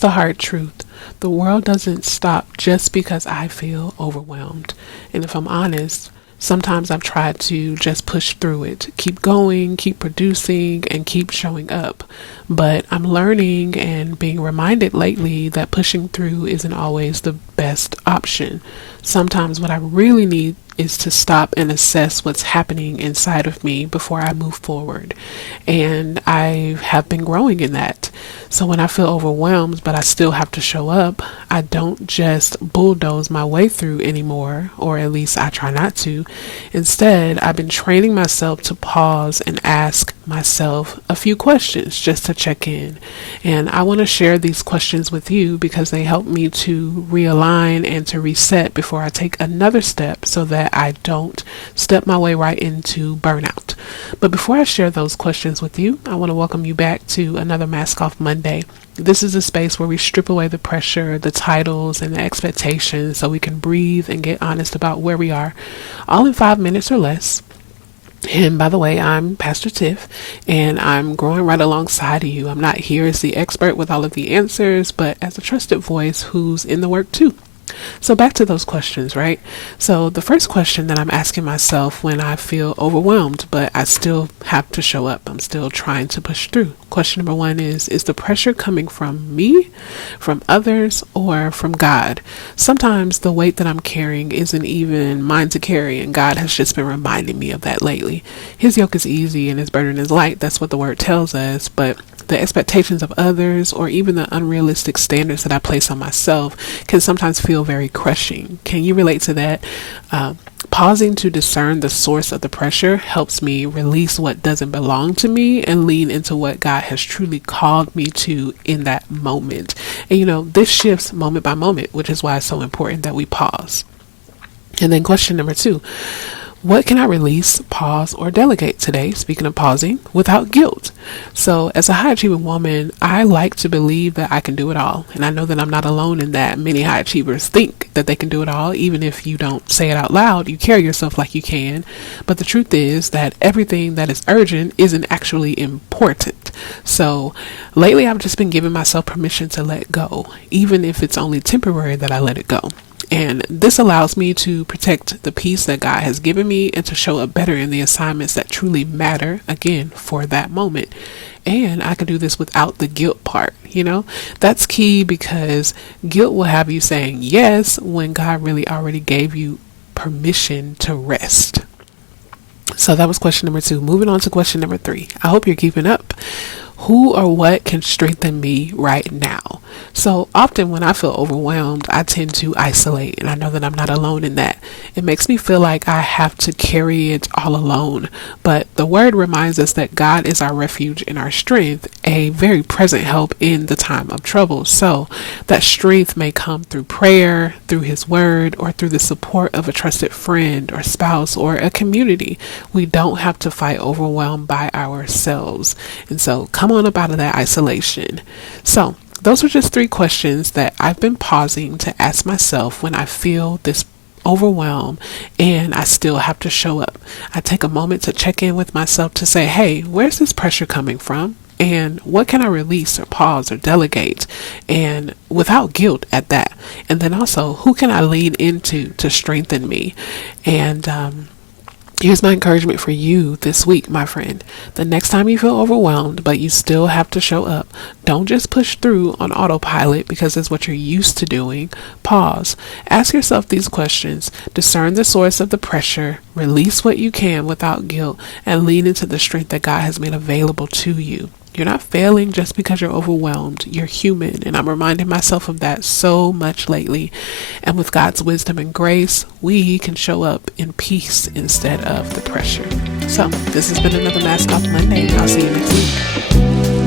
here's the hard truth. The world doesn't stop just because I feel overwhelmed. And if I'm honest, sometimes I've tried to just push through it, keep going, keep producing, and keep showing up. But I'm learning and being reminded lately that pushing through isn't always the best option. Sometimes what I really need is to stop and assess what's happening inside of me before I move forward. And I have been growing in that. So when I feel overwhelmed, but I still have to show up, I don't just bulldoze my way through anymore, or at least I try not to. Instead, I've been training myself to pause and ask myself a few questions just to check in. And I want to share these questions with you because they help me to realign and to reset before I take another step so that I don't step my way right into burnout. But before I share those questions with you, I want to welcome you back to another Mask Off Monday. This is a space where we strip away the pressure, the titles, and the expectations so we can breathe and get honest about where we are, all in 5 minutes or less. And by the way, I'm Pastor Tiff, and I'm growing right alongside of you. I'm not here as the expert with all of the answers, but as a trusted voice who's in the work too. So back to those questions, right? So the first question that I'm asking myself when I feel overwhelmed, but I still have to show up, I'm still trying to push through. Question number one is the pressure coming from me, from others, or from God? Sometimes the weight that I'm carrying isn't even mine to carry, and God has just been reminding me of that lately. His yoke is easy and his burden is light. That's what the word tells us, but the expectations of others or even the unrealistic standards that I place on myself can sometimes feel very crushing. Can you relate to that? Pausing to discern the source of the pressure helps me release what doesn't belong to me and lean into what God has truly called me to in that moment. And this shifts moment by moment, which is why it's so important that we pause. And then question number two. What can I release, pause, or delegate today, speaking of pausing, without guilt? So as a high achieving woman, I like to believe that I can do it all. And I know that I'm not alone in that. Many high achievers think that they can do it all. Even if you don't say it out loud, you carry yourself like you can. But the truth is that everything that is urgent isn't actually important. So lately I've just been giving myself permission to let go, even if it's only temporary that I let it go. And this allows me to protect the peace that God has given me and to show up better in the assignments that truly matter, again, for that moment. And I can do this without the guilt part, That's key because guilt will have you saying yes when God really already gave you permission to rest. So that was question number two. Moving on to question number three. I hope you're keeping up. Who or what can strengthen me right now? So often when I feel overwhelmed, I tend to isolate, and I know that I'm not alone in that. It makes me feel like I have to carry it all alone. But the word reminds us that God is our refuge and our strength, a very present help in the time of trouble. So that strength may come through prayer, through his word, or through the support of a trusted friend or spouse or a community. We don't have to fight overwhelmed by ourselves. And so come on up out of that isolation. So those are just three questions that I've been pausing to ask myself when I feel this overwhelm and I still have to show up. I take a moment to check in with myself to say, hey, where's this pressure coming from? And what can I release or pause or delegate? And without guilt at that. And then also, who can I lean into to strengthen me? And here's my encouragement for you this week, my friend. The next time you feel overwhelmed, but you still have to show up, don't just push through on autopilot because it's what you're used to doing. Pause. Ask yourself these questions. Discern the source of the pressure. Release what you can without guilt and lean into the strength that God has made available to you. You're not failing just because you're overwhelmed. You're human. And I'm reminding myself of that so much lately. And with God's wisdom and grace, we can show up in peace instead of the pressure. So this has been another Mask Off Monday. I'll see you next week.